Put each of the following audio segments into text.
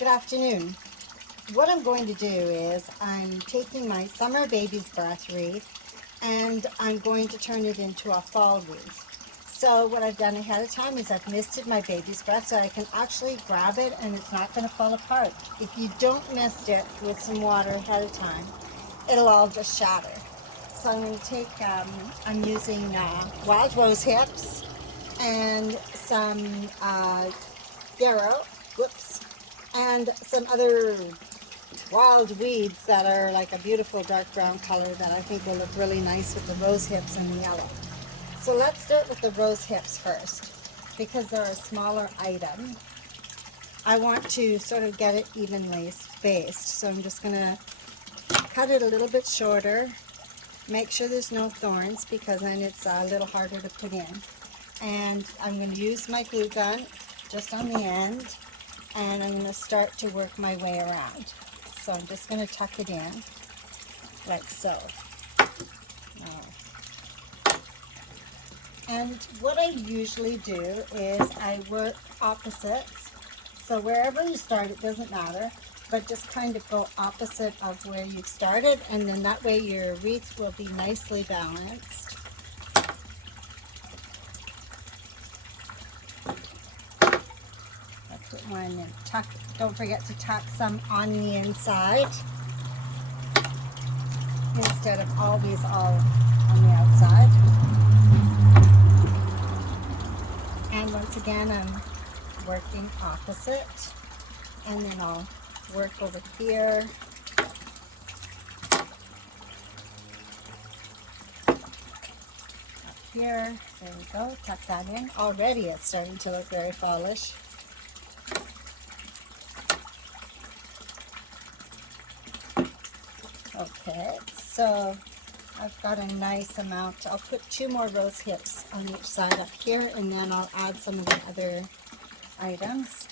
Good afternoon. What I'm going to do is I'm taking my summer baby's breath wreath and I'm going to turn it into a fall wreath. So what I've done ahead of time is I've misted my baby's breath so I can actually grab it and it's not going to fall apart. If you don't mist it with some water ahead of time, it'll all just shatter. So I'm going to take, I'm using wild rose hips and some yarrow, and some other wild weeds that are like a beautiful dark brown color that I think will look really nice with the rose hips and the yellow. So let's start with the rose hips first because they're a smaller item. I want to sort of get it evenly spaced, so I'm just going to cut it a little bit shorter. Make sure there's no thorns because then it's a little harder to put in. And I'm going to use my glue gun just on the end, and I'm going to start to work my way around. So I'm just going to tuck it in like so. And what I usually do is I work opposites. So wherever you start, it doesn't matter, but just kind of go opposite of where you've started, and then that way your wreath will be nicely balanced. I put one in, tuck, don't forget to tuck some on the inside instead of always all on the outside. And once again, I'm working opposite, and then I'll work over here. Up here, there we go, tuck that in. Already it's starting to look very fallish. Okay, so I've got a nice amount. I'll put 2 more rose hips on each side up here, and then I'll add some of the other items.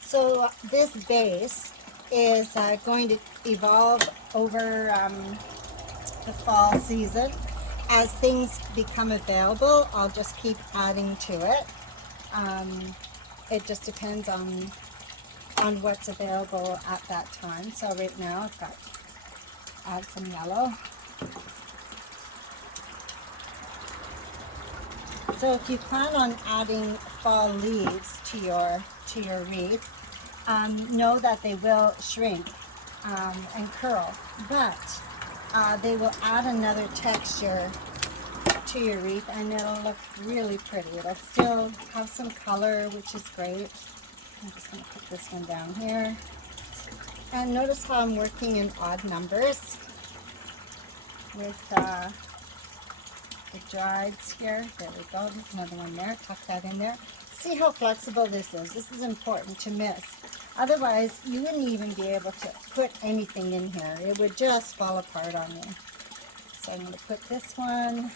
So this base is going to evolve over the fall season. As things become available, I'll just keep adding to it. It just depends on what's available at that time. So right now I've got to add some yellow. So if you plan on adding fall leaves to your wreath, know that they will shrink and curl, but they will add another texture to your wreath and it'll look really pretty. It'll still have some color, which is great. I'm just going to put this one down here. And notice how I'm working in odd numbers with the drieds here. There we go. There's another one there. Tuck that in there. See how flexible this is. This is important to mist. Otherwise, you wouldn't even be able to put anything in here. It would just fall apart on you. So I'm going to put this one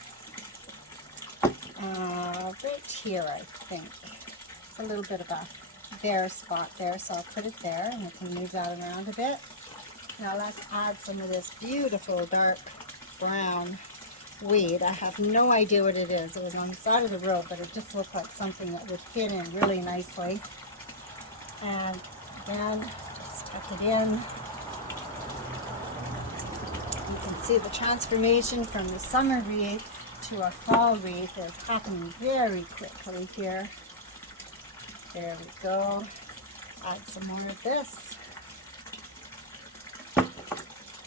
right here, I think. It's a little bit of a bare spot there, so I'll put it there, and I can move that around a bit. Now let's add some of this beautiful dark brown weed. I have no idea what it is. It was on the side of the road, but it just looked like something that would fit in really nicely. And again, just tuck it in. You can see the transformation from the summer wreath to a fall wreath is happening very quickly here. There we go. Add some more of this.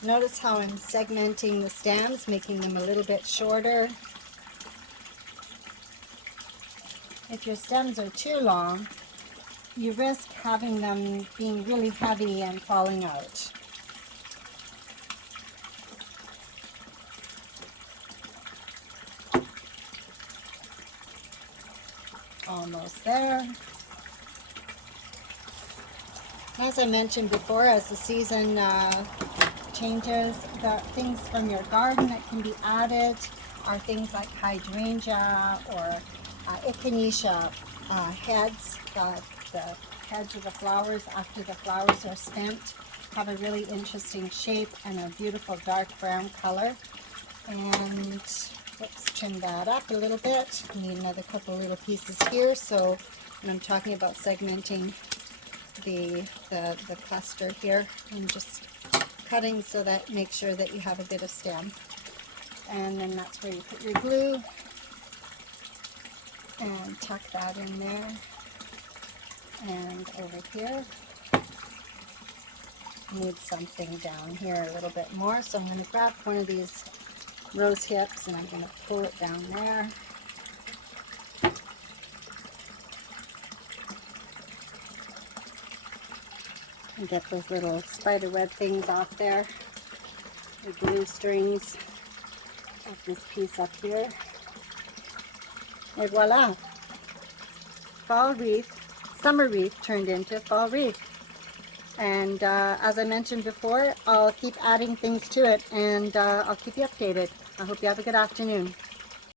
Notice how I'm segmenting the stems, making them a little bit shorter. If your stems are too long, you risk having them being really heavy and falling out. Almost there. As I mentioned before, as the season changes, the things from your garden that can be added are things like hydrangea or echinacea heads. The heads of the flowers, after the flowers are spent, have a really interesting shape and a beautiful dark brown color. And Let's trim that up a little bit. Need another couple little pieces here. So when I'm talking about segmenting the cluster here, I'm just cutting so that make sure that you have a bit of stem. And then that's where you put your glue and tuck that in there. And over here, need something down here a little bit more. So I'm going to grab one of these rose hips and I'm going to pull it down there. And get those little spider web things off there. The glue strings of this piece up here. And voila! Fall wreath, summer wreath turned into fall wreath. And as I mentioned before, I'll keep adding things to it and I'll keep you updated. I hope you have a good afternoon.